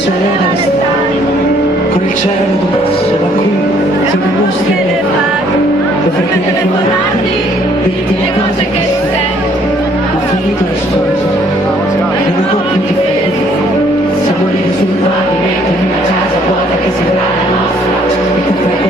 sole d'estate, con il cielo d'osso da qui sono i mostri e le fate, dovrei telefonarti, dirti le cose che senti. Ho finito le scuole e non ho più difetti, siamo lì sul pavimento in una casa vuota che sembra la nostra, il caffè